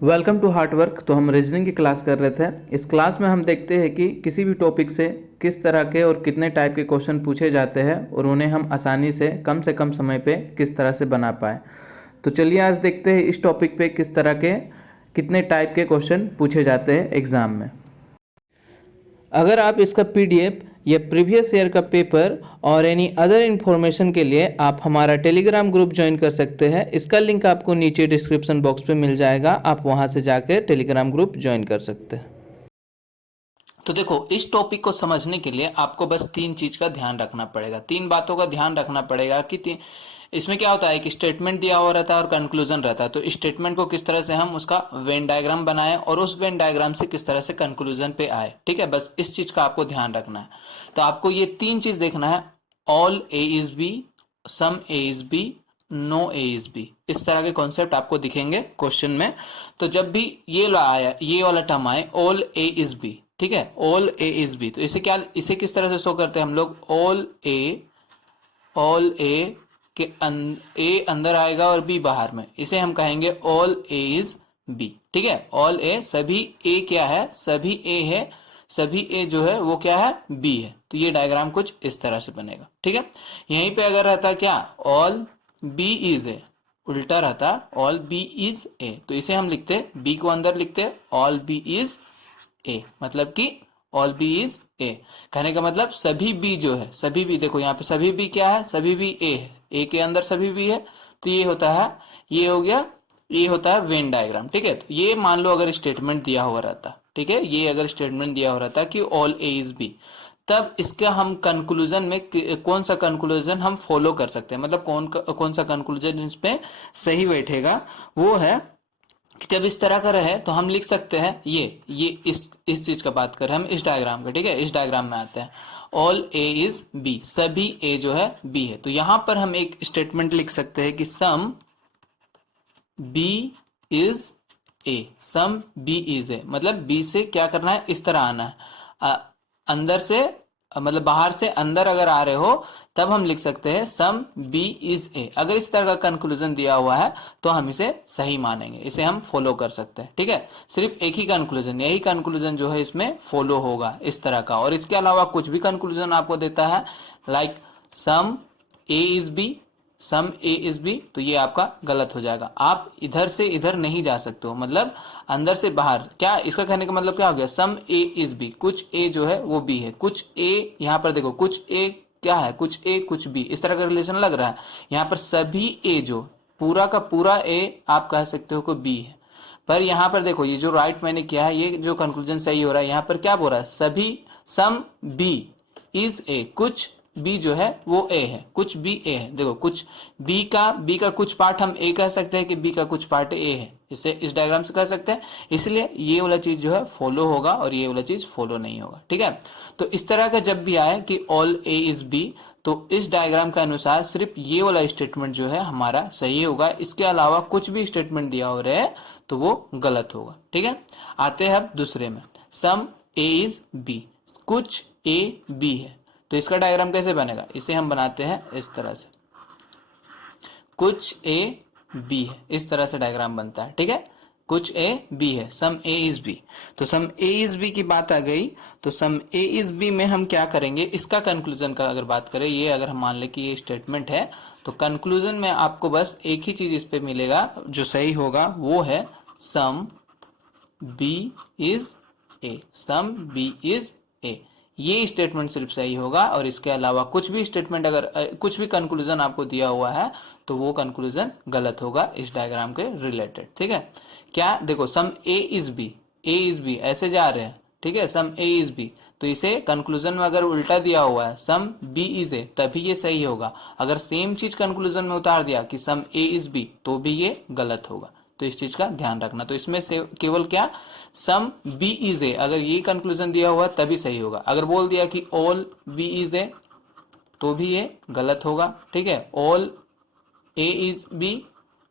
Welcome to hard work. तो हम reasoning की क्लास कर रहे थे। इस क्लास में हम देखते हैं कि किसी भी टॉपिक से किस तरह के और कितने टाइप के क्वेश्चन पूछे जाते हैं और उन्हें हम आसानी से कम समय पे किस तरह से बना पाए। तो चलिए आज देखते हैं इस टॉपिक पे किस तरह के कितने टाइप के क्वेश्चन पूछे जाते हैं एग्ज़ाम में। अगर आप इसका पीडीएफ या प्रीवियस ईयर का पेपर और एनी अदर इन्फॉर्मेशन के लिए आप हमारा टेलीग्राम ग्रुप ज्वाइन कर सकते हैं। इसका लिंक आपको नीचे डिस्क्रिप्शन बॉक्स पे मिल जाएगा, आप वहां से जाकर टेलीग्राम ग्रुप ज्वाइन कर सकते हैं। तो देखो, इस टॉपिक को समझने के लिए आपको बस तीन चीज का ध्यान रखना पड़ेगा, तीन बातों का ध्यान रखना पड़ेगा कि इसमें क्या होता है कि स्टेटमेंट दिया हुआ रहता है और कंक्लूजन रहता है। तो स्टेटमेंट को किस तरह से हम उसका वेन डायग्राम बनाए और उस वेन डायग्राम से किस तरह से कंक्लूजन पे आए। ठीक है, बस इस चीज का आपको ध्यान रखना है। तो आपको ये तीन चीज देखना है, all A is B, some A is B, no A is B. इस तरह के कॉन्सेप्ट आपको दिखेंगे क्वेश्चन में। तो जब भी ये वाला टर्म आए, ऑल ए इज बी, ठीक है, ऑल ए इज बी, तो इसे किस तरह से शो करते हैं हम लोग, ऑल ए के ए अंदर आएगा और बी बाहर में, इसे हम कहेंगे ऑल ए इज बी। ठीक है, ऑल ए, सभी ए क्या है, सभी ए है, सभी ए जो है वो क्या है, बी है। तो ये डायग्राम कुछ इस तरह से बनेगा। ठीक है, यहीं पे अगर रहता क्या, ऑल बी इज ए, उल्टा रहता ऑल बी इज ए, तो इसे हम लिखते, बी को अंदर लिखते ऑल बी इज ए, मतलब कि ऑल बी इज ए। कहने का मतलब सभी बी जो है, सभी बी, देखो यहाँ पे सभी बी क्या है, सभी बी ए है, ए के अंदर सभी बी है। तो ये होता है, ये हो गया, ये होता है वेन डायग्राम। ठीक है, तो ये मान लो अगर स्टेटमेंट दिया हुआ रहता, ठीक है, ये अगर स्टेटमेंट दिया हुआ रहता कि ऑल ए इज बी, तब इसका हम कंक्लूजन में कौन सा कंक्लूजन हम फॉलो कर सकते हैं, मतलब कौन सा कंक्लूजन इस पे सही बैठेगा, वो है कि जब इस तरह का रहे तो हम लिख सकते हैं ये इस चीज का बात कर रहे हैं हम, इस डायग्राम का। ठीक है, इस डायग्राम में आते हैं, ऑल ए इज बी, सभी ए जो है बी है। तो यहां पर हम एक स्टेटमेंट लिख सकते हैं कि some B is A, some B is A, मतलब बी से क्या करना है, इस तरह आना है, अंदर से, मतलब बाहर से अंदर अगर आ रहे हो तब हम लिख सकते हैं सम बी इज ए। अगर इस तरह का कंक्लूजन दिया हुआ है तो हम इसे सही मानेंगे, इसे हम फॉलो कर सकते हैं। ठीक है, सिर्फ एक ही कंक्लूजन, यही कंक्लूजन जो है इसमें फॉलो होगा इस तरह का। और इसके अलावा कुछ भी कंक्लूजन आपको देता है, like some A is B, some A is B, तो ये आपका गलत हो जाएगा। आप इधर से इधर नहीं जा सकते हो, मतलब अंदर से बाहर। क्या इसका कहने का मतलब क्या हो गया, सम ए इज बी, कुछ ए जो है वो बी है, कुछ ए, यहाँ पर देखो कुछ ए क्या है, कुछ ए कुछ बी, इस तरह का रिलेशन लग रहा है। यहाँ पर सभी ए जो पूरा का पूरा ए आप कह सकते हो को बी है। पर यहाँ पर देखो, ये जो राइट मैंने किया है, ये जो कंक्लूजन सही हो रहा है, यहाँ पर क्या बोल रहा है, सभी सम बी इज ए, कुछ बी जो है वो ए है, कुछ बी ए है। देखो कुछ बी का कुछ पार्ट हम ए कह सकते हैं कि बी का कुछ पार्ट ए है, इसे इस डायग्राम से कह सकते हैं। इसलिए ये वाला चीज जो है फॉलो होगा और ये वाला चीज फॉलो नहीं होगा। ठीक है, तो इस तरह का जब भी आए कि ऑल ए इज बी, तो इस डायग्राम के अनुसार सिर्फ ये वाला स्टेटमेंट जो है हमारा सही होगा, इसके अलावा कुछ भी स्टेटमेंट दिया हो रहा है तो वो गलत होगा। ठीक है, आते हैं अब दूसरे में, सम ए इज बी, कुछ ए बी है। तो इसका डायग्राम कैसे बनेगा, इसे हम बनाते हैं इस तरह से, कुछ ए बी है, इस तरह से डायग्राम बनता है। ठीक है, कुछ ए बी है, सम ए इज बी। तो सम ए इज बी की बात आ गई, तो सम ए इज बी में हम क्या करेंगे, इसका कंक्लूजन का अगर बात करें, ये अगर हम मान ले कि ये स्टेटमेंट है, तो कंक्लूजन में आपको बस एक ही चीज इस पे मिलेगा जो सही होगा, वो है some B is A, some B is A, ये स्टेटमेंट सिर्फ सही होगा। और इसके अलावा कुछ भी स्टेटमेंट, अगर कुछ भी कंक्लूजन आपको दिया हुआ है तो वो कंक्लूजन गलत होगा इस डायग्राम के रिलेटेड। ठीक है, क्या देखो, some A is B, A is B ऐसे जा रहे हैं। ठीक है, सम ए इज बी, तो इसे कंक्लूजन में अगर उल्टा दिया हुआ है सम बी इज ए, तभी ये सही होगा। अगर सेम चीज कंक्लूजन में उतार दिया कि सम ए इज बी, तो भी ये गलत होगा। तो इस चीज का ध्यान रखना। तो इसमें से केवल क्या, सम बी इज ए, अगर ये कंक्लूजन दिया हुआ तभी सही होगा। अगर बोल दिया कि ऑल बी इज ए, तो भी ये गलत होगा। ठीक है, ऑल ए इज बी,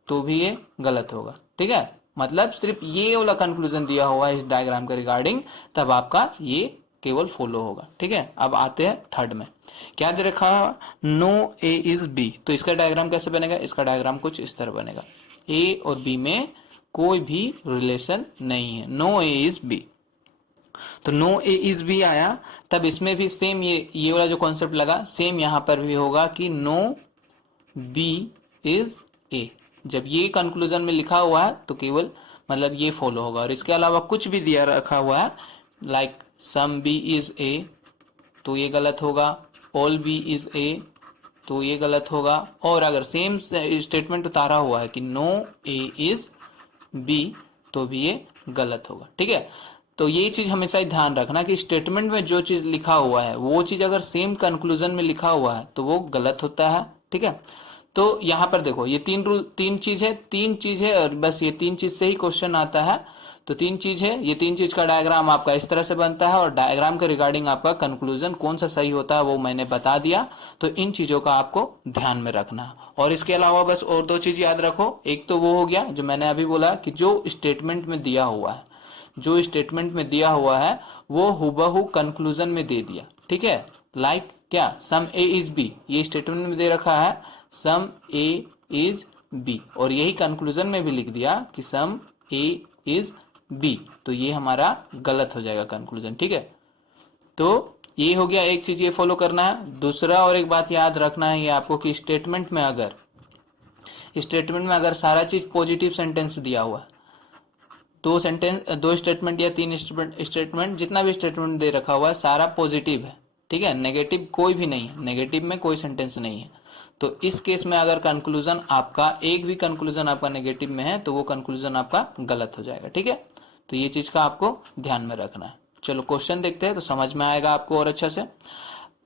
तो भी ये गलत होगा। ठीक है, मतलब सिर्फ ये वाला कंक्लूजन दिया हुआ है इस डायग्राम के रिगार्डिंग, तब आपका ये केवल फॉलो होगा। ठीक है, अब आते हैं थर्ड में, क्या दे रखा, नो ए इज बी। तो इसका डायग्राम कैसे बनेगा, इसका डायग्राम कुछ इस तरह बनेगा, ए और बी में कोई भी रिलेशन नहीं है। नो ए इज बी, तो नो ए इज बी आया, तब इसमें भी सेम ये वाला जो कॉन्सेप्ट लगा सेम यहाँ पर भी होगा कि नो बी इज ए। जब ये कंक्लूजन में लिखा हुआ है तो केवल मतलब ये फॉलो होगा, और इसके अलावा कुछ भी दिया रखा हुआ है like some B is A तो ये गलत होगा, ऑल बी इज ए तो ये गलत होगा, और अगर सेम स्टेटमेंट उतारा हुआ है कि नो ए इज बी तो भी ये गलत होगा। ठीक है, तो ये चीज हमेशा ही ध्यान रखना कि स्टेटमेंट में जो चीज लिखा हुआ है वो चीज अगर सेम कंक्लूजन में लिखा हुआ है तो वो गलत होता है। ठीक है, तो यहाँ पर देखो ये तीन चीज है और बस ये तीन चीज से ही क्वेश्चन आता है। तो तीन चीज है, ये तीन चीज का डायग्राम आपका इस तरह से बनता है, और डायग्राम के रिगार्डिंग आपका कंक्लूजन कौन सा सही होता है वो मैंने बता दिया। तो इन चीजों का आपको ध्यान में रखना है, और इसके अलावा बस और दो चीज याद रखो। एक तो वो हो गया जो मैंने अभी बोला कि जो स्टेटमेंट में दिया हुआ है, जो स्टेटमेंट में दिया हुआ है वो हुबहू कंक्लूजन में दे दिया। ठीक है, लाइक क्या, सम ए इज बी, ये स्टेटमेंट में दे रखा है सम ए इज बी, और यही कंक्लूजन में भी लिख दिया कि सम ए इज बी, तो ये हमारा गलत हो जाएगा कंक्लूजन। ठीक है, तो ये हो गया, एक चीज ये फॉलो करना है। दूसरा और एक बात याद रखना है ये आपको कि स्टेटमेंट में अगर सारा चीज पॉजिटिव सेंटेंस दिया हुआ है, दो स्टेटमेंट या तीन स्टेटमेंट जितना भी स्टेटमेंट दे रखा हुआ है सारा पॉजिटिव है। ठीक है, नेगेटिव कोई भी नहीं है, नेगेटिव में कोई सेंटेंस नहीं है। तो इस केस में अगर कंक्लूजन आपका एक भी कंक्लूजन आपका नेगेटिव में है तो वो कंक्लूजन आपका गलत हो जाएगा। ठीक है, तो ये चीज का आपको ध्यान में रखना है। चलो क्वेश्चन देखते हैं तो समझ में आएगा आपको और अच्छा से।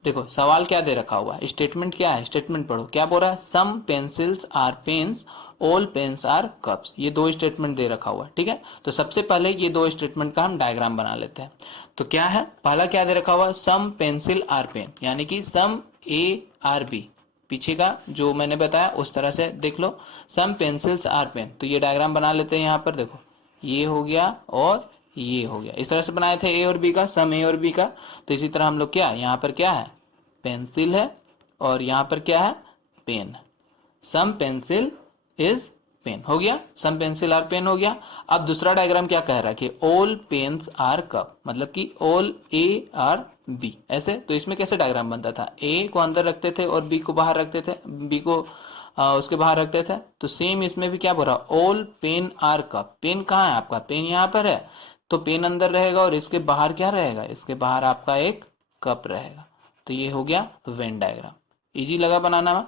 देखो सवाल क्या दे रखा हुआ है, स्टेटमेंट क्या है, स्टेटमेंट पढ़ो क्या बोल रहा है, some pencils are pens, all pens are cups, ये दो स्टेटमेंट दे रखा हुआ है। ठीक है, तो सबसे पहले ये दो स्टेटमेंट का हम डायग्राम बना लेते हैं। तो क्या है, पहला क्या दे रखा हुआ है, सम पेंसिल आर पेन, यानी कि सम ए आर बी, पीछे का जो मैंने बताया उस तरह से देख लो, सम पेंसिल्स आर पेन। तो ये डायग्राम बना लेते हैं, यहाँ पर देखो ये हो गया और ये हो गया, इस तरह से बनाए थे ए और बी का, सम ए और बी का। तो इसी तरह हम लोग क्या, यहाँ पर क्या है, पेंसिल है, और यहाँ पर क्या है, pen. Some pencil is pen हो गया, सम पेंसिल आर पेन हो गया। अब दूसरा डायग्राम क्या कह रहा है कि ऑल पेन्स आर कप, मतलब कि ऑल ए आर बी, ऐसे। तो इसमें कैसे डायग्राम बनता था, ए को अंदर रखते थे और बी को बाहर रखते थे, बी को उसके बाहर रखते थे। तो सेम इसमें भी क्या बोल रहा है, all pen are cup, pen कहाँ है आपका, पेन यहाँ पर है, तो पेन अंदर रहेगा और इसके बाहर क्या रहेगा, इसके बाहर आपका एक कप रहेगा। तो ये हो गया वेन डायग्राम। इजी लगा बनाना में,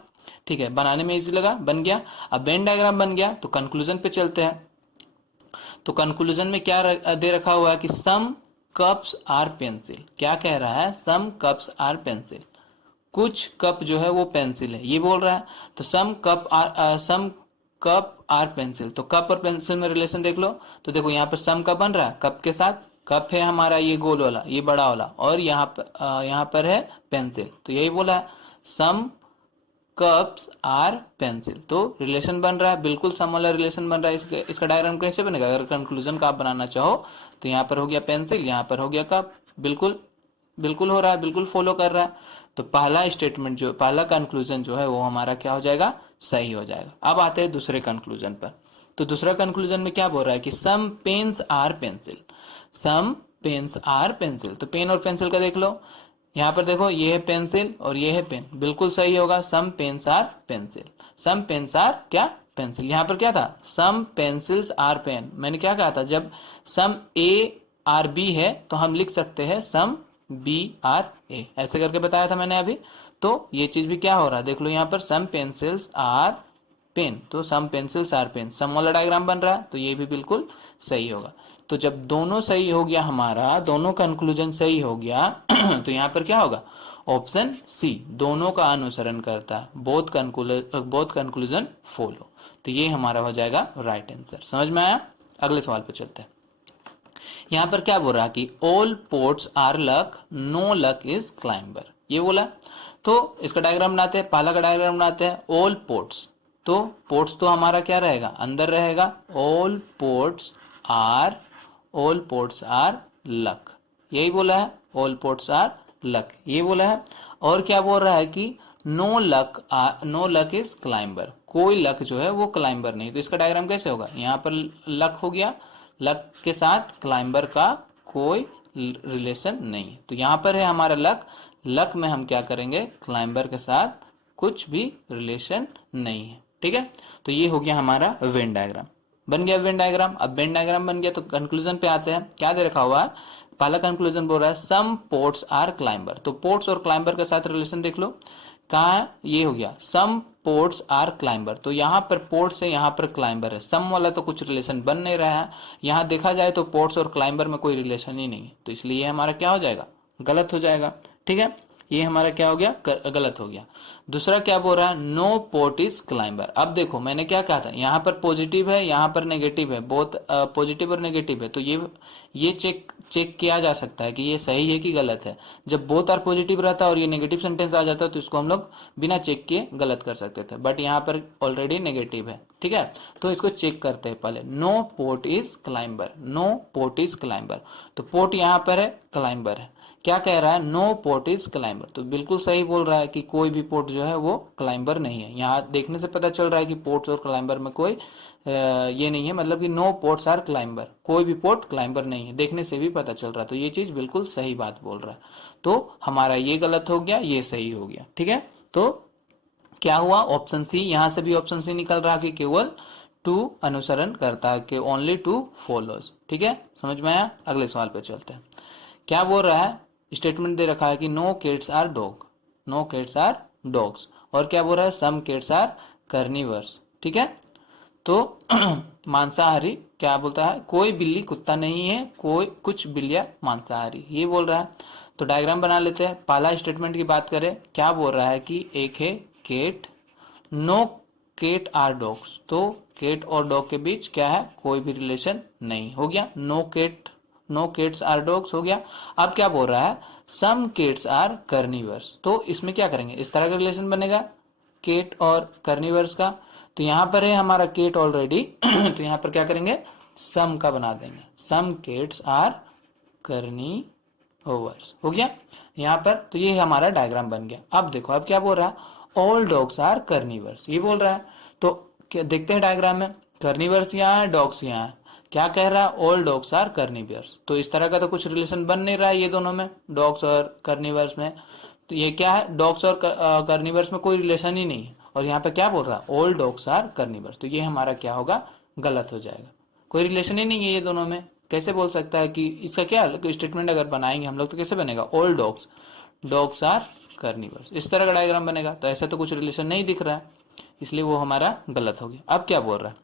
ठीक है, बनाने में इजी लगा, बन गया। अब वेन डायग्राम बन गया तो कंक्लूजन पे चलते हैं। तो कंक्लूजन में क्या दे रखा हुआ है कि सम कप्स आर पेंसिल, क्या कह रहा है, सम कप्स आर पेंसिल, कुछ कप जो है वो पेंसिल है, ये बोल रहा है। तो सम कप आर पेंसिल, तो कप और पेंसिल में रिलेशन देख लो। तो देखो यहाँ पर सम का बन रहा है कप के साथ, कप है हमारा ये गोल वाला, ये बड़ा वाला, और यहाँ पर है पेंसिल, तो यही बोला है सम कप्स आर पेंसिल। तो रिलेशन बन रहा है, बिल्कुल सम वाला रिलेशन बन रहा है। इसका डायग्राम कैसे बनेगा, अगर कंक्लूजन का आप बनाना चाहो तो यहाँ पर हो गया पेंसिल, यहाँ पर हो गया कप, बिल्कुल हो रहा है, बिल्कुल फॉलो कर रहा है। तो पहला स्टेटमेंट जो, पहला कंक्लूजन जो है वो हमारा क्या हो जाएगा, सही हो जाएगा। अब आते हैं दूसरे कंक्लूजन पर। तो दूसरा कंक्लूजन में क्या बोल रहा है कि some pens are pencil, some pens are pencil. तो पेन और पेंसिल का देख लो, यहाँ पर देखो ये है पेंसिल और ये है पेन, बिल्कुल सही होगा, some pens are pencil, some pens आर क्या, पेंसिल। यहाँ पर क्या था, सम पेंसिल्स आर पेन, मैंने क्या कहा था, जब सम ए आर बी है तो हम लिख सकते हैं सम बी आर ए, ऐसे करके बताया था मैंने अभी। तो ये चीज भी क्या हो रहा है, देख लो यहाँ पर सम पेंसिल्स आर पेन, तो सम पेंसिल्स आर पेन, सम वाला डायग्राम बन रहा है, तो ये भी बिल्कुल सही होगा। तो जब दोनों सही हो गया हमारा, दोनों कंक्लूजन सही हो गया तो यहाँ पर क्या होगा, ऑप्शन सी, दोनों का अनुसरण करता है, बोथ कंक्लूजन फॉलो। तो ये हमारा हो जाएगा राइट आंसर। समझ में आया, अगले सवाल पे चलते हैं। यहाँ पर क्या बोल रहा है कि all ports are luck, no luck is climber, ये बोला। तो इसका डायग्राम बनाते हैं, पहला का डायग्राम बनाते हैं, ऑल पोर्ट्स। तो पोर्ट्स तो हमारा क्या रहेगा, अंदर रहेगा, ऑल पोर्ट्स आर लक, यही बोला है, ऑल पोर्ट्स आर लक, ये बोला है। और क्या बोल रहा है कि नो लक इज क्लाइंबर, कोई लक जो है वो क्लाइंबर नहीं। तो इसका डायग्राम कैसे होगा, यहाँ पर लक हो गया, लक के साथ क्लाइंबर का कोई रिलेशन नहीं। तो यहाँ पर है हमारा लक, लक में हम क्या करेंगे, क्लाइंबर के साथ कुछ भी रिलेशन नहीं है। ठीक है, तो ये हो गया हमारा वेन डायग्राम, बन गया वेन डायग्राम। अब वेन डायग्राम बन गया तो कंक्लूजन पे आते हैं। क्या दे रखा हुआ है, पहला कंक्लूजन बोल रहा है सम पोर्ट्स आर क्लाइंबर। तो पोर्ट्स और क्लाइंबर के साथ रिलेशन देख लो, कहाँ है, ये हो गया सम पोर्ट्स आर क्लाइंबर। तो यहाँ पर पोर्ट्स है, यहाँ पर क्लाइंबर है, सम वाला तो कुछ रिलेशन बन नहीं रहा है। यहाँ देखा जाए तो पोर्ट्स और क्लाइंबर में कोई रिलेशन ही नहीं है, तो इसलिए हमारा क्या हो जाएगा, गलत हो जाएगा। ठीक है, ये हमारा क्या हो गया, गलत हो गया। दूसरा क्या बोल रहा है, नो पोर्ट इज क्लाइंबर। अब देखो मैंने क्या कहा था, यहाँ पर पॉजिटिव है, यहाँ पर नेगेटिव है, बोथ पॉजिटिव और नेगेटिव है, तो ये चेक किया जा सकता है कि ये सही है कि गलत है। जब बोथ आर पॉजिटिव रहता है और ये नेगेटिव सेंटेंस आ जाता है तो इसको हम लोग बिना चेक किए गलत कर सकते थे, बट यहाँ पर ऑलरेडी नेगेटिव है। ठीक है, तो इसको चेक करते हैं पहले, no port is climber, no port is climber. तो पोर्ट यहाँ पर है, क्लाइंबर है, क्या कह रहा है, नो पोर्ट इज क्लाइंबर। तो बिल्कुल सही बोल रहा है कि कोई भी पोर्ट जो है वो क्लाइंबर नहीं है। यहाँ देखने से पता चल रहा है कि पोर्ट्स और क्लाइंबर में कोई ये नहीं है, मतलब कि नो पोर्ट्स आर क्लाइंबर, कोई भी पोर्ट क्लाइंबर नहीं है, देखने से भी पता चल रहा है। तो ये चीज बिल्कुल सही बात बोल रहा है। तो हमारा ये गलत हो गया, ये सही हो गया। ठीक है, तो क्या हुआ, ऑप्शन सी, यहाँ से भी ऑप्शन सी निकल रहा कि केवल टू अनुसरण करता है, कि ओनली टू फॉलोज। ठीक है, समझ में आया। अगले सवाल पे चलते हैं। क्या बोल रहा है, स्टेटमेंट दे रखा है कि no kids are dog, no kids are dogs, और क्या बोल रहा है, सम किड्स आर कार्निवर्स। ठीक है, तो मांसाहारी क्या बोलता है, कोई बिल्ली कुत्ता नहीं है, कोई कुछ बिल्लियां मांसाहारी, ये बोल रहा है। तो डायग्राम बना लेते हैं। पहला स्टेटमेंट की बात करें, क्या बोल रहा है कि एक है cat, no cat are dogs. तो केट और डॉग के बीच क्या है, कोई भी रिलेशन नहीं, हो गया नो किड्स आर डॉग्स हो गया। अब क्या बोल रहा है, सम किड्स आर कार्निवर्स। तो इसमें क्या करेंगे, इस तरह का रिलेशन बनेगा केट और कार्निवर्स का। तो यहां पर है हमारा केट ऑलरेडी तो यहां पर क्या करेंगे, सम का बना देंगे, सम किड्स आर कार्निवर्स, हो गया यहां पर। तो ये हमारा डायग्राम बन गया। अब देखो, अब क्या बोल रहा है, ऑल डॉग्स आर कार्निवर्स, ये बोल रहा है। तो देखते हैं डायग्राम में, कार्निवर्स यहाँ है, डॉग्स यहाँ है, क्या कह रहा है, ऑल डॉग्स आर कार्निवर्स। तो इस तरह का तो कुछ रिलेशन बन नहीं रहा है ये दोनों में, डॉग्स और कार्निवर्स में। तो ये क्या है, डॉग्स और कार्निवर्स में कोई रिलेशन ही नहीं है, और यहाँ पे क्या बोल रहा है, ऑल डॉग्स आर कार्निवर्स। तो ये हमारा क्या होगा, गलत हो जाएगा, कोई रिलेशन ही नहीं है ये दोनों में। कैसे बोल सकता है कि इसका क्या स्टेटमेंट अगर बनाएंगे हम लोग तो कैसे बनेगा, ऑल डॉग्स आर कार्निवर्स, इस तरह का डायग्राम बनेगा। तो ऐसा तो कुछ रिलेशन नहीं दिख रहा है, इसलिए वो हमारा गलत हो गया। अब क्या बोल रहा है,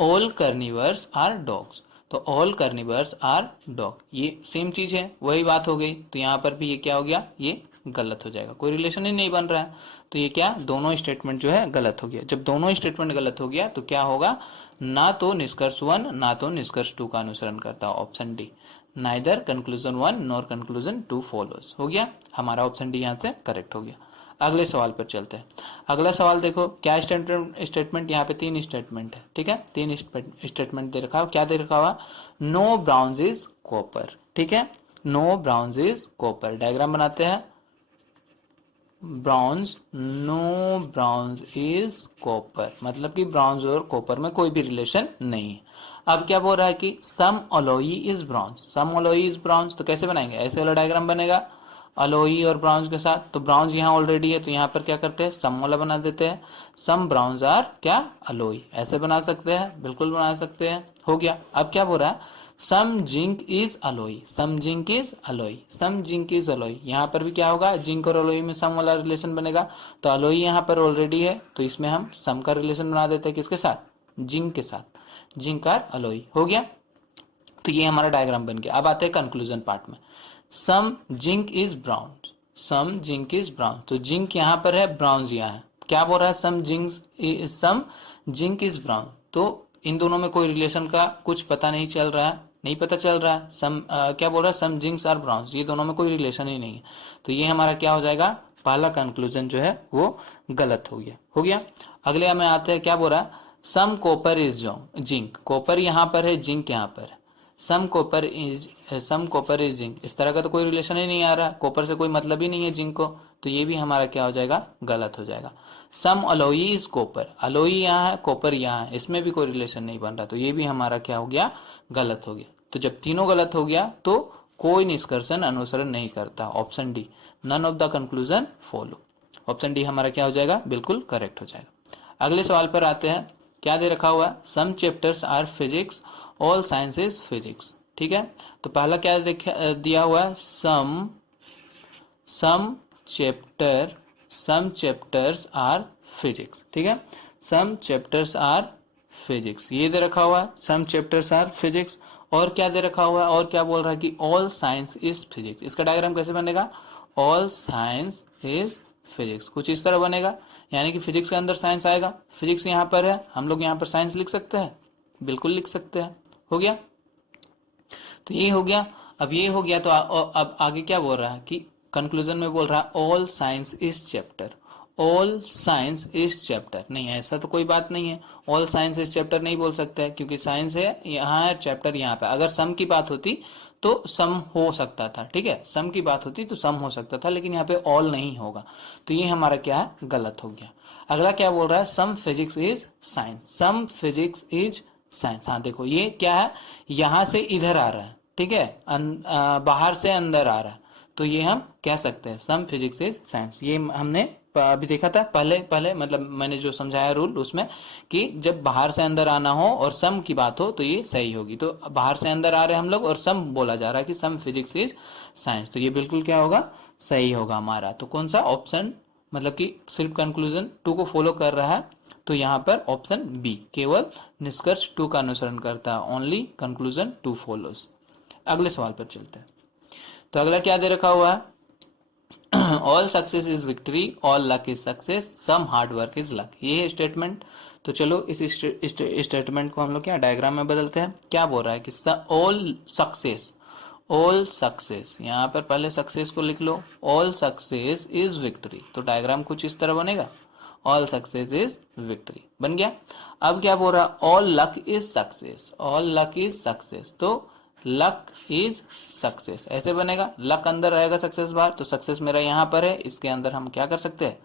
ऑल कार्निवर्स आर डॉग्स। तो ऑल कार्निवर्स आर डॉग, ये सेम चीज है, वही बात हो गई। तो यहाँ पर भी ये क्या हो गया, ये गलत हो जाएगा, कोई रिलेशन ही नहीं बन रहा है। तो ये क्या, दोनों स्टेटमेंट जो है गलत हो गया। जब दोनों स्टेटमेंट गलत हो गया तो क्या होगा, ना तो निष्कर्ष 1 ना तो निष्कर्ष 2 का अनुसरण करता, option D, neither conclusion 1 nor conclusion 2 follows, हो गया हमारा ऑप्शन डी यहाँ से करेक्ट हो गया। अगले सवाल पर चलते हैं। अगला सवाल देखो, क्या स्टेटमेंट यहाँ पे 3 स्टेटमेंट है। ठीक है, 3 स्टेटमेंट दे रखा है। क्या दे रखा हुआ, नो ब्राउन्स इज कॉपर। ठीक है, no browns is copper, diagram बनाते हैं। Browns, no browns is copper, मतलब कि ब्राउन्स और कॉपर में कोई भी रिलेशन नहीं है। अब क्या बोल रहा है कि some alloy is browns, some alloy is browns. तो कैसे बनाएंगे, ऐसे वाला डायग्राम बनेगा अलोई और ब्राउन्स के साथ। तो ब्राउन्स यहाँ ऑलरेडी है, तो यहाँ पर क्या करते हैं, सम वाला बना देते हैं, सम ब्राउन्स आर क्या, अलोई, ऐसे बना सकते हैं, बिल्कुल बना सकते हैं, हो गया। अब क्या बोल रहा है, some zinc is alloy, some zinc is alloy, some zinc is alloy. यहाँ पर भी क्या होगा, जिंक और अलोई में सम वाला रिलेशन बनेगा। तो अलोई यहाँ पर ऑलरेडी है, तो इसमें हम सम का रिलेशन बना देते हैं, किसके साथ, जिंक के साथ, जिंक आर अलोई, हो गया। तो ये हमारा डायग्राम बन गया। अब आते हैं कंक्लूजन पार्ट में, some zinc is brown, some zinc is brown. तो जिंक यहाँ पर है, ब्राउन्स यहाँ है। क्या बोल रहा है, सम जिंक इज ब्राउन। तो इन दोनों में कोई रिलेशन का कुछ पता नहीं चल रहा है, नहीं पता चल रहा है। क्या बोल रहा है, सम जिंक्स आर ब्राउन, ये दोनों में कोई रिलेशन ही नहीं है। तो ये हमारा क्या हो जाएगा, पहला कंक्लूजन जो है वो गलत हो गया, हो गया। अगले में आते हैं, क्या बोल रहा है, सम कॉपर इज जिंक, कॉपर यहाँ पर है, जिंक यहाँ पर है, सम कॉपर इज जिंक, इस तरह का तो कोई रिलेशन ही नहीं आ रहा, कॉपर से कोई मतलब ही नहीं है जिंक को। तो ये भी हमारा क्या हो जाएगा, गलत हो जाएगा। सम अलोई इज कॉपर, अलोई यहाँ है, कॉपर यहाँ है, इसमें भी कोई रिलेशन नहीं बन रहा, तो ये भी हमारा क्या हो गया, गलत हो गया। तो जब तीनों गलत हो गया तो कोई निष्कर्षण अनुसरण नहीं करता, option D, none of the conclusion follow. Option D हमारा क्या हो जाएगा, बिल्कुल करेक्ट हो जाएगा। अगले सवाल पर आते हैं, क्या दे रखा हुआ है, some chapters are physics, all science is physics. ठीक है, तो पहला क्या दिया हुआ है, सम चैप्टर्स आर फिजिक्स। ठीक है, सम चैप्टर्स आर फिजिक्स, ये दे रखा हुआ है, सम चैप्टर्स आर फिजिक्स। और क्या दे रखा हुआ है, और क्या बोल रहा है कि ऑल साइंस इज फिजिक्स। इसका डायग्राम कैसे बनेगा, ऑल साइंस इज फिजिक्स, कुछ इस तरह बनेगा, यानी कि फिजिक्स के अंदर साइंस आएगा। फिजिक्स यहाँ पर है, हम लोग यहाँ पर साइंस लिख सकते हैं, बिल्कुल लिख सकते हैं। हो गया, तो ये हो गया। अब ये हो गया तो अब आगे क्या बोल रहा है कि कंक्लूजन में बोल रहा है all science is chapter, all science is chapter. नहीं, ऐसा तो कोई बात नहीं है, ऑल साइंस इज चैप्टर नहीं बोल सकते हैं, क्योंकि साइंस है यहाँ है, चैप्टर यहाँ पे। अगर सम की बात होती तो सम हो सकता था, ठीक है, सम की बात होती तो सम हो सकता था, लेकिन यहाँ पे ऑल नहीं होगा, तो ये हमारा क्या है, गलत हो गया। अगला क्या बोल रहा है, some physics is science, some physics is science. हाँ देखो, ये क्या है, यहां से इधर आ रहा है, ठीक है, बाहर से अंदर आ रहा है, तो ये हम कह सकते हैं सम फिजिक्स इज साइंस। ये हमने अभी देखा था पहले मतलब मैंने जो समझाया रूल उसमें, कि जब बाहर से अंदर आना हो और सम की बात हो तो ये सही होगी। तो बाहर से अंदर आ रहे हैं हम लोग और सम बोला जा रहा है कि सम फिजिक्स इज साइंस, तो ये बिल्कुल क्या होगा, सही होगा हमारा। तो कौन सा ऑप्शन, मतलब कि सिर्फ कंक्लूजन 2 को फॉलो कर रहा है, तो यहाँ पर ऑप्शन बी, केवल निष्कर्ष 2 का अनुसरण करता है, ओनली कंक्लूजन 2 फॉलोज। अगले सवाल पर चलते हैं, तो अगला क्या दे रखा हुआ है, all success is victory, all luck is success, some hard work is luck. ये है स्टेटमेंट। तो चलो इस स्टेटमेंट को हम लोग क्या डायग्राम में बदलते हैं। क्या बोल रहा है कि ऑल सक्सेस, यहाँ पर पहले सक्सेस को लिख लो, ऑल सक्सेस इज विक्ट्री, तो डायग्राम कुछ इस तरह बनेगा, ऑल सक्सेस इज विक्ट्री बन गया। अब क्या बोल रहा है, all luck is success, all luck is success, तो लक इज सक्सेस ऐसे बनेगा, लक अंदर रहेगा सक्सेस बाहर, तो सक्सेस मेरा यहाँ पर है, इसके अंदर हम क्या कर सकते हैं,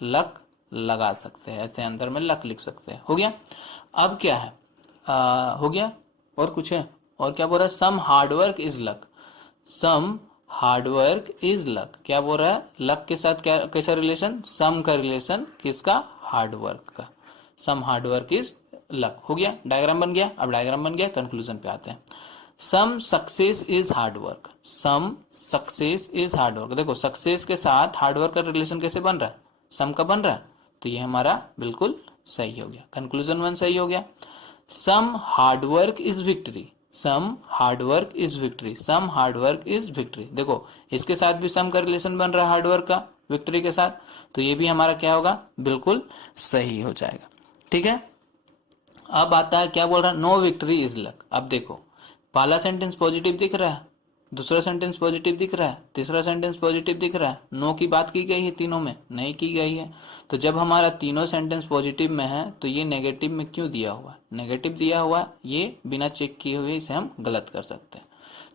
लक लगा सकते हैं, ऐसे अंदर में लक लिख सकते हैं। हो गया। अब क्या है, हो गया, और कुछ है, और क्या बोल रहा है, some hard work is luck, some hard work is luck. क्या बोल रहा है, लक के साथ क्या, कैसा रिलेशन, सम का रिलेशन, किसका, हार्डवर्क का, सम हार्डवर्क इज लक। हो गया, डायग्राम बन गया। अब डायग्राम बन गया, कंक्लूजन पे आते हैं। Some success is hard work, some success is hard work. देखो सक्सेस के साथ हार्डवर्क का रिलेशन कैसे बन रहा है, सम का बन रहा है, तो ये हमारा बिल्कुल सही हो गया, कंक्लूजन 1 सही हो गया। Some hard work is victory, some hard work is victory, some hard work is victory. देखो इसके साथ भी सम का रिलेशन बन रहा है हार्डवर्क का विक्ट्री के साथ, तो ये भी हमारा क्या होगा, बिल्कुल सही हो जाएगा। ठीक है, अब आता है क्या बोल रहा है, नो विक्ट्री इज लक। अब देखो पहला सेंटेंस पॉजिटिव दिख रहा है, दूसरा सेंटेंस पॉजिटिव दिख रहा है, तीसरा सेंटेंस पॉजिटिव दिख रहा है, नो की बात की गई है, तीनों में नहीं की गई है। तो जब हमारा तीनों सेंटेंस पॉजिटिव में है तो ये नेगेटिव में क्यों दिया हुआ है, नेगेटिव दिया हुआ है, ये बिना चेक किए हुए इसे हम गलत कर सकते हैं।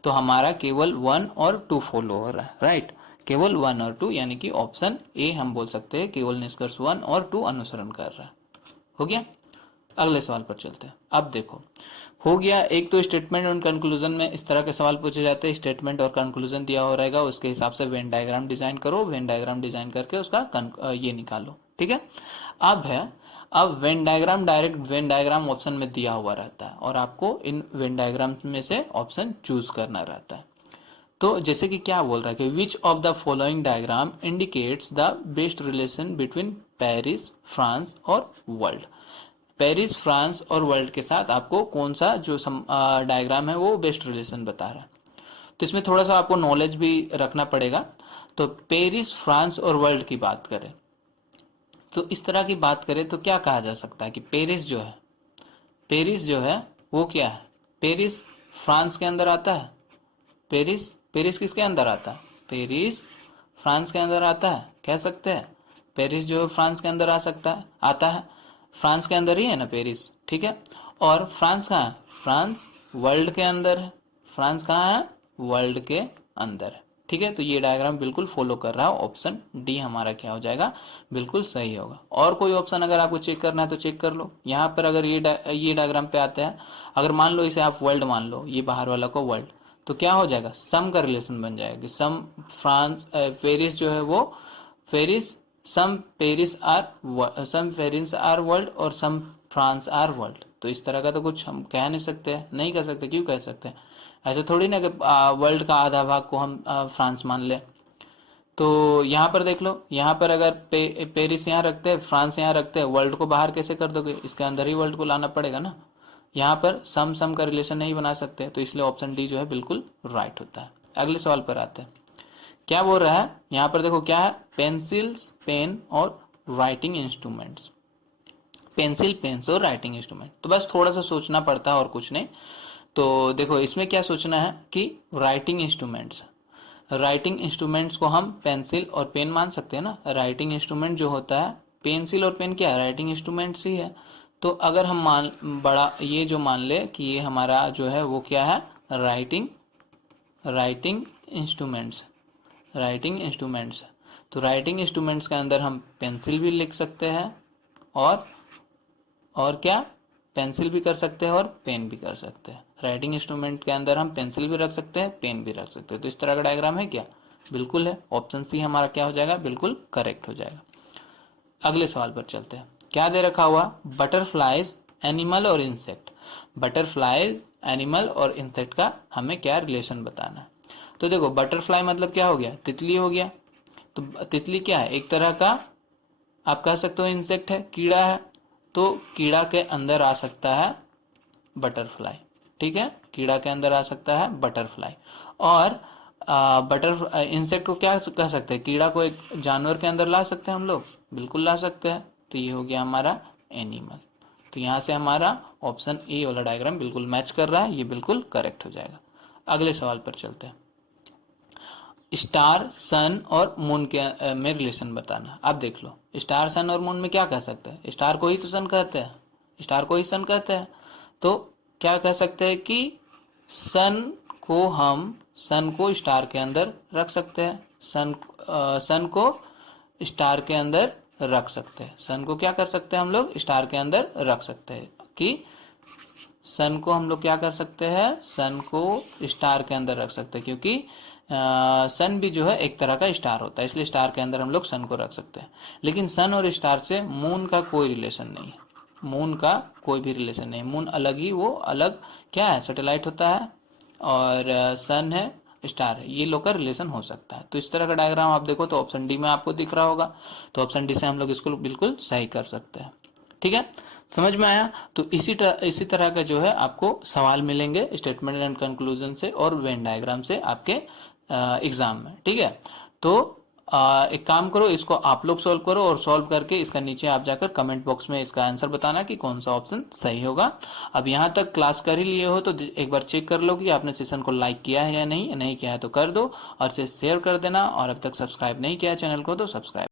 तो हमारा केवल 1 और 2 फॉलो हो रहा है, राइट, केवल 1 और 2, यानी कि ऑप्शन ए हम बोल सकते हैं, केवल निष्कर्ष 1 और 2 अनुसरण कर रहा है। हो गया। अगले सवाल पर चलते हैं। अब देखो हो गया, एक तो स्टेटमेंट और कंक्लूजन में इस तरह के सवाल पूछे जाते हैं, स्टेटमेंट और कंक्लूजन दिया हो रहेगा, उसके हिसाब से वेन डायग्राम डिजाइन करो, वेन डायग्राम डिजाइन करके उसका ये निकालो। ठीक है, अब है, अब Venn diagram direct Venn diagram option में दिया हुआ रहता है और आपको इन वेन डायग्राम में से ऑप्शन चूज करना रहता है। तो जैसे कि क्या बोल रहा है कि which of the following diagram indicates the best relation between Paris, France और वर्ल्ड। पेरिस, फ्रांस और वर्ल्ड के साथ आपको कौन सा जो डायग्राम है वो बेस्ट रिलेशन बता रहा है। तो इसमें थोड़ा सा आपको नॉलेज भी रखना पड़ेगा। तो पेरिस, फ्रांस और वर्ल्ड की बात करें तो इस तरह की बात करें तो क्या कहा जा सकता है कि पेरिस जो है वो क्या है, पेरिस फ्रांस के अंदर आता है, पेरिस किसके अंदर आता है, पेरिस फ्रांस के अंदर आता है, कह सकते हैं पेरिस जो है फ्रांस के अंदर आता है, फ्रांस के अंदर ही है ना पेरिस, ठीक है। और फ्रांस कहाँ है, फ्रांस वर्ल्ड के अंदर है, फ्रांस कहाँ है, वर्ल्ड के अंदर है, ठीक है, तो ये डायग्राम बिल्कुल फॉलो कर रहा है, ऑप्शन डी हमारा क्या हो जाएगा, बिल्कुल सही होगा। और कोई ऑप्शन अगर आपको चेक करना है तो चेक कर लो। यहाँ पर अगर ये डायग्राम पे आता है, अगर मान लो इसे आप वर्ल्ड मान लो, ये बाहर वाला को वर्ल्ड, तो क्या हो जाएगा, सम का रिलेशन बन जाएगा कि सम फ्रांस पेरिस जो है वो Paris, some Paris are world और सम फ्रांस आर वर्ल्ड। तो इस तरह का तो कुछ हम कह नहीं सकते हैं, नहीं कह सकते, क्यों कह सकते हैं, ऐसे थोड़ी ना कि वर्ल्ड का आधा भाग को हम फ्रांस मान ले। तो यहाँ पर देख लो, यहाँ पर अगर पेरिस यहाँ रखते हैं, फ्रांस यहाँ रखते हैं, वर्ल्ड को बाहर कैसे कर दोगे, इसके अंदर ही वर्ल्ड को लाना पड़ेगा ना। यहाँ पर सम का रिलेशन नहीं बना सकते, तो इसलिए ऑप्शन डी जो है बिल्कुल राइट होता है। अगले सवाल पर आते हैं, क्या बोल रहा है यहाँ पर, देखो क्या है, पेंसिल्स, पेन और राइटिंग इंस्ट्रूमेंट्स, पेंसिल, पेन्स और राइटिंग इंस्ट्रूमेंट। तो बस थोड़ा सा सोचना पड़ता है और कुछ नहीं। तो देखो इसमें क्या सोचना है कि राइटिंग इंस्ट्रूमेंट्स, राइटिंग इंस्ट्रूमेंट्स को हम पेंसिल और पेन मान सकते हैं ना। राइटिंग इंस्ट्रूमेंट जो होता है, पेंसिल और पेन क्या है, राइटिंग इंस्ट्रूमेंट्स ही है। तो अगर हम ये जो मान ले कि ये हमारा जो है वो क्या है, राइटिंग इंस्ट्रूमेंट्स, राइटिंग इंस्ट्रूमेंट्स। तो राइटिंग इंस्ट्रूमेंट्स के अंदर हम पेंसिल भी लिख सकते हैं और क्या, पेंसिल भी कर सकते हैं और पेन भी कर सकते हैं। राइटिंग इंस्ट्रूमेंट के अंदर हम पेंसिल भी रख सकते हैं, पेन भी रख सकते हैं। तो इस तरह का डायग्राम है क्या, बिल्कुल है, ऑप्शन सी हमारा क्या हो जाएगा, बिल्कुल करेक्ट हो जाएगा। अगले सवाल पर चलते हैं, क्या दे रखा हुआ, बटरफ्लाइज, एनिमल और इंसेक्ट। बटरफ्लाइज, एनिमल और इंसेक्ट का हमें क्या रिलेशन बताना है। तो देखो बटरफ्लाई मतलब क्या हो गया, तितली हो गया। तो तितली क्या है, एक तरह का आप कह सकते हो इंसेक्ट है, कीड़ा है। तो कीड़ा के अंदर आ सकता है बटरफ्लाई, ठीक है, कीड़ा के अंदर आ सकता है बटरफ्लाई। और इंसेक्ट को क्या कह सकते हैं, कीड़ा को एक जानवर के अंदर ला सकते हैं हम लोग, बिल्कुल ला सकते हैं। तो ये हो गया हमारा एनिमल। तो यहाँ से हमारा ऑप्शन ए वाला डायग्राम बिल्कुल मैच कर रहा है, ये बिल्कुल करेक्ट हो जाएगा। अगले सवाल पर चलते हैं, स्टार, सन और मून के में रिलेशन बताना। आप देख लो, स्टार, सन और मून में क्या कह सकते हैं, स्टार को ही तो सन कहते हैं, स्टार को ही सन कहते हैं। तो क्या कह सकते हैं कि सन को स्टार के अंदर रख सकते हैं, सन को स्टार के अंदर रख सकते हैं। सन को क्या कर सकते हैं हम लोग, स्टार के अंदर रख सकते हैं, कि सन को हम लोग क्या कर सकते हैं, सन को स्टार के अंदर रख सकते हैं, क्योंकि सन भी जो है एक तरह का स्टार होता है, इसलिए स्टार के अंदर हम लोग सन को रख सकते हैं। लेकिन सन और स्टार से मून का कोई रिलेशन नहीं है, मून का कोई भी रिलेशन नहीं। मून अलग ही, वो अलग क्या है, सैटेलाइट होता है, और सन है, स्टार है, ये लोग का रिलेशन हो सकता है। तो इस तरह का डायग्राम आप देखो तो ऑप्शन डी में आपको दिख रहा होगा। तो ऑप्शन डी से हम लोग इसको बिल्कुल सही कर सकते हैं, ठीक है, समझ में आया। तो इसी तरह का जो है आपको सवाल मिलेंगे स्टेटमेंट एंड कंक्लूजन से और वेन डायग्राम से आपके एग्जाम में, ठीक है। तो एक काम करो, इसको आप लोग सॉल्व करो और सॉल्व करके इसका नीचे आप जाकर कमेंट बॉक्स में इसका आंसर बताना कि कौन सा ऑप्शन सही होगा। अब यहाँ तक क्लास कर ही लिए हो तो एक बार चेक कर लो कि आपने सेशन को लाइक किया है या नहीं किया है तो कर दो, और शेयर कर देना, और अब तक सब्सक्राइब नहीं किया है चैनल को तो सब्सक्राइब